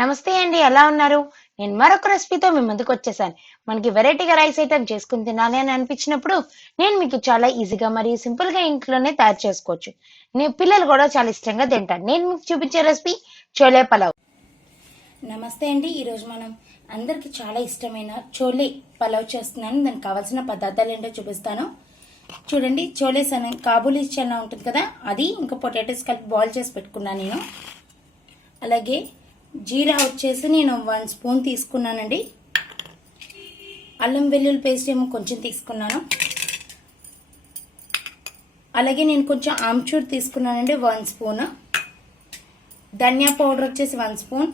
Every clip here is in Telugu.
నమస్తే అండి, ఎలా ఉన్నారు? నేను మరొక రెసిపీతో మీ ముందుకు వచ్చేసాను. మనకి వెరైటీగా రైస్ ఐటమ్ చేసుకుని తినాలి అని అనిపించినప్పుడు నేను మీకు చాలా ఈజీగా మరియు సింపుల్ గా ఇంట్లోనే తయారు చేసుకోవచ్చు. పిల్లలు కూడా చాలా ఇష్టంగా తింటారు. నేను మీకు చూపించే రెసిపీ చోలే పలావ్. నమస్తే అండి. ఈరోజు మనం అందరికి చాలా ఇష్టమైన చోలే పలావ్ చేస్తున్నాను. దానికి కావాల్సిన పదార్థాలు ఏంటో చూపిస్తాను. చూడండి, చోలే సన్న కాబూలీ చన్నా ఉంటుంది కదా, అది ఇంకా పొటాటోస్ కలిపి బాయిల్ చేసి పెట్టుకున్నాను నేను. అలాగే జీరా వచ్చేసి నేను 1 స్పూన్ తీసుకున్నానండి. అల్లం వెల్లుల్లి పేస్ట్ ఏమో కొంచెం తీసుకున్నాను. అలాగే నేను కొంచెం ఆమ్చూర్ తీసుకున్నానండి, 1 స్పూన్. ధనియా పౌడర్ వచ్చేసి 1 స్పూన్.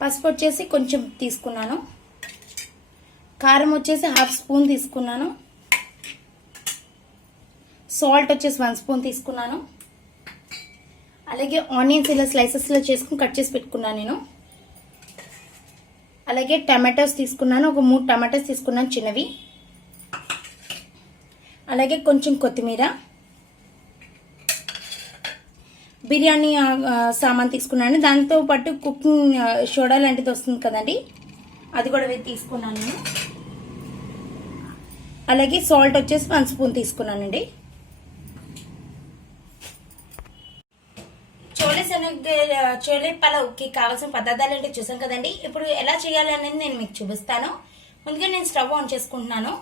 పసుపు వచ్చేసి కొంచెం తీసుకున్నాను. కారం వచ్చేసి 1/2 స్పూన్ తీసుకున్నాను. సాల్ట్ వచ్చేసి 1 స్పూన్ తీసుకున్నాను. అలాగే ఆనియన్స్ ఇలా స్లైసెస్లో చేసుకుని కట్ చేసి పెట్టుకున్నాను నేను. అలాగే టమాటోస్ తీసుకున్నాను, ఒక 3 టమాటోస్ తీసుకున్నాను చిన్నవి. అలాగే కొంచెం కొత్తిమీర, బిర్యానీ సామాన్ తీసుకున్నాను. దాంతోపాటు కుకింగ్ సోడా లాంటిది వస్తుంది కదండి, అది కూడా తీసుకున్నాను నేను. అలాగే సాల్ట్ వచ్చేసి 1 స్పూన్ తీసుకున్నానండి. చోలే పలావ్కి కావాల్సిన పదార్థాలు ఏంటో చూసాం కదండి. ఇప్పుడు ఎలా చేయాలి అనేది నేను మీకు చూపిస్తాను. ముందుగా నేను స్టవ్ ఆన్ చేసుకుంటున్నాను.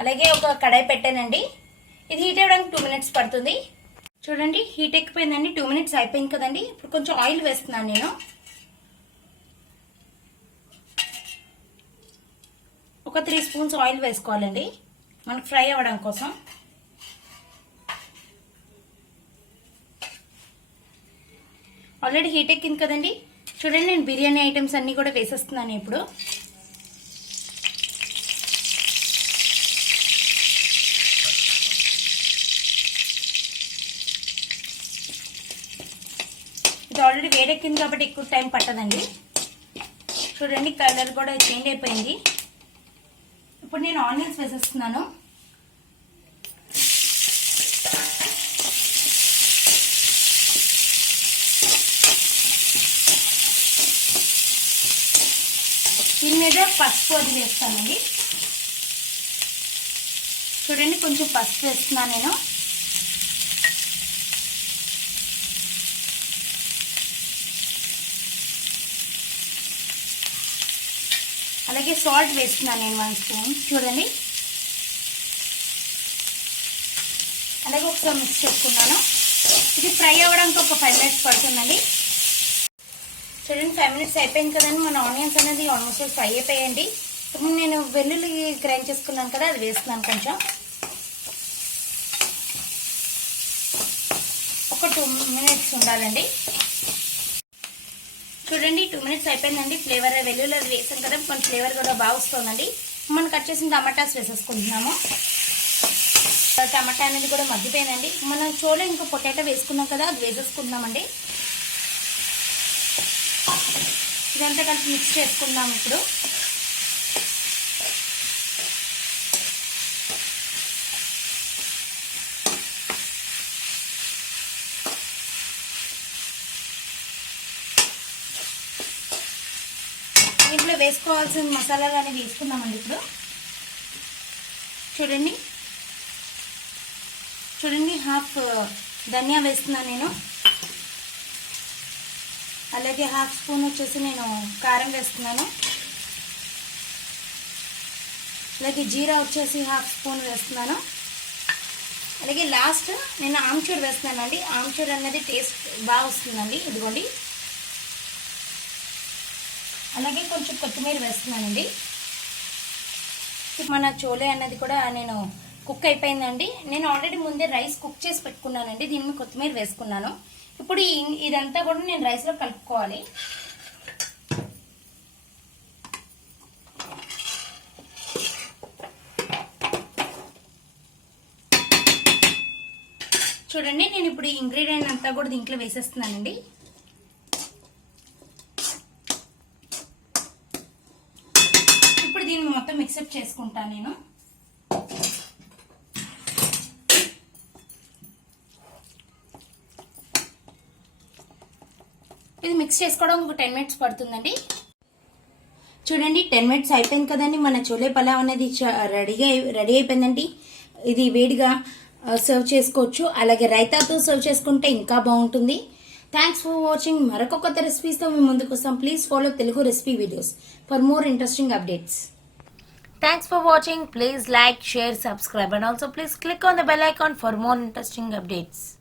అలాగే ఒక కడాయి పెట్టానండి. ఇది హీట్ అవ్వడానికి 2 మినిట్స్ పడుతుంది. చూడండి, హీట్ ఎక్కిపోయిందండి. 2 మినిట్స్ అయిపోయింది కదండి. ఇప్పుడు కొంచెం ఆయిల్ వేస్తున్నాను నేను. ఒక 3 స్పూన్స్ ఆయిల్ వేసుకోవాలండి మనకు ఫ్రై అవ్వడం కోసం. ఆల్రెడీ హీట్ ఎక్కింది కదండి. చూడండి, నేను బిర్యానీ ఐటమ్స్ అన్నీ కూడా వేసేస్తున్నాను ఇప్పుడు. ఇది ఆల్రెడీ వేడెక్కింది కాబట్టి ఎక్కువ టైం పట్టదండి. చూడండి, కలర్ కూడా చేంజ్ అయిపోయింది. ఇప్పుడు నేను ఆనియన్స్ వేసేస్తున్నాను. దీని మీద పసుపు అది వేస్తానండి. చూడండి, కొంచెం పసుపు వేస్తున్నాను నేను. అలాగే సాల్ట్ వేస్తున్నాను నేను 1 స్పూన్. చూడండి, అలాగే ఒకసారి మిక్స్ చేసుకున్నాను. ఇది ఫ్రై అవ్వడానికి ఒక 5 మినిట్స్ పడుతుందండి. చూడండి, 5 మినిట్స్ అయిపోయింది కదండి. మన ఆనియన్స్ అనేది ఆల్మోస్ట్ ఫ్రై అయిపోయాయండి. ఇప్పుడు నేను వెల్లుల్లి గ్రైండ్ చేసుకున్నాను కదా, అది వేస్తున్నాను కొంచెం. ఒక 2 మినిట్స్ ఉండాలండి. చూడండి, 2 మినిట్స్ అయిపోయిందండి. ఫ్లేవర్ వెల్లుల్లి అది వేసాం కదా, కొంచెం ఫ్లేవర్ కూడా బాగా వస్తుందండి. మనం కట్ చేసిన టమాటాస్ వేసేసుకుంటున్నాము. టమాటా అనేది కూడా మగ్గిపోయిందండి. మనం చోలే ఇంకా పొటాటో వేసుకున్నాం కదా, అది వేసేసుకుంటున్నామండి. ఇదంతా కలిపి మిక్స్ చేసుకుందాం ఇప్పుడు. ఇంట్లో వేసుకోవాల్సిన మసాలాలు అనేవి వేసుకుందామండి ఇప్పుడు. చూడండి, 1/2 ధనియా వేస్తున్నాను నేను. అలాగే 1/2 స్పూన్ వచ్చేసి నేను కారం వేస్తున్నాను. అలాగే జీరా వచ్చేసి 1/2 స్పూన్ వేస్తున్నాను. అలాగే లాస్ట్ నేను ఆమ్చూర్ వేస్తున్నానండి. ఆమ్చూర్ అనేది టేస్ట్ బాగా వస్తుందండి. ఇదిగోండి, అలాగే కొంచెం కొత్తిమీర వేస్తున్నానండి. మన చోలే అన్నది కూడా నేను కుక్ అయిపోయిందండి. నేను ఆల్రెడీ ముందే రైస్ కుక్ చేసి పెట్టుకున్నానండి. దీని మీద కొత్తిమీర వేసుకున్నాను. ఇప్పుడు ఇదంతా కూడా నేను రైస్లో కలుపుకోవాలి. చూడండి, నేను ఇప్పుడు ఈ ఇంగ్రీడియంట్ అంతా కూడా దీంట్లో వేసేస్తున్నానండి. ఇప్పుడు దీన్ని మొత్తం మిక్సప్ చేసుకుంటాను నేను. ఇది మిక్స్ చేసుకోవడం ఒక 10 మినిట్స్ పడుతుందండి. చూడండి 10 మినిట్స్ అయిపోయింది కదండి. మన చోలే పలావ్ అనేది రెడీ అయిపోయిందండి. ఇది వేడిగా సర్వ్ చేసుకోవచ్చు. అలాగే రైతాతో సర్వ్ చేసుకుంటే ఇంకా బాగుంటుంది. Thanks for watching. మరొక కొత్త రెసిపీస్తో మేము ముందుకు వస్తాం. Please follow Telugu recipe videos for more interesting updates. Thanks for watching. Please like, share, subscribe and also please click on the bell icon for more interesting updates.